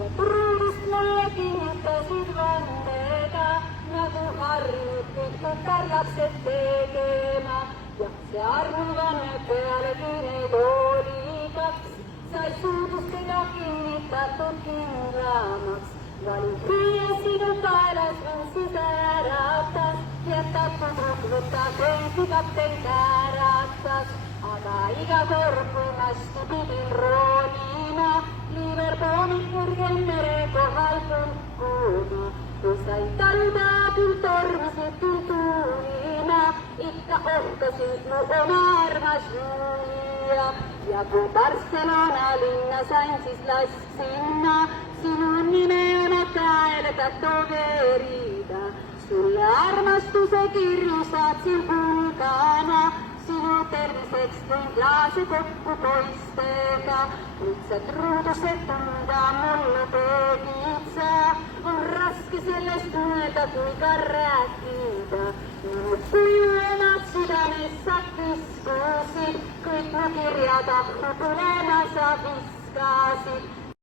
Ja truudust mulle kinnitasid vandega, nagu harjutud lapsed tegema. Ja see armuvanne pealegi neid oli kaks, sai suudustega kinnitatud kindlamaks. Valin hüüa sinu kaelas on siseratas, jätatud rukluta kõigi kapten käratas. Aga iga kord, kui masti pidin roonima, Liiverpooli kõrgel mere kohal kukkuma. Kui sain talve abil tormisid küll tuulima, ikka ohkasid mu oma armas Julia. Ja kui Barcelona linna sain, siis lask sinna sinu nime oma käele tätoveerida. Sulle armastuse kirju saatsin hulgana, sinu terviseks tõin klaasi kokku poistega. Lihtsalt ruudused tunda mulle tegid sa, on raske sellest mõelda kui ka rääkida. Minu kuju omad südames sa kiskusid, kõik mu kirjad ahju tulema sa viskasid.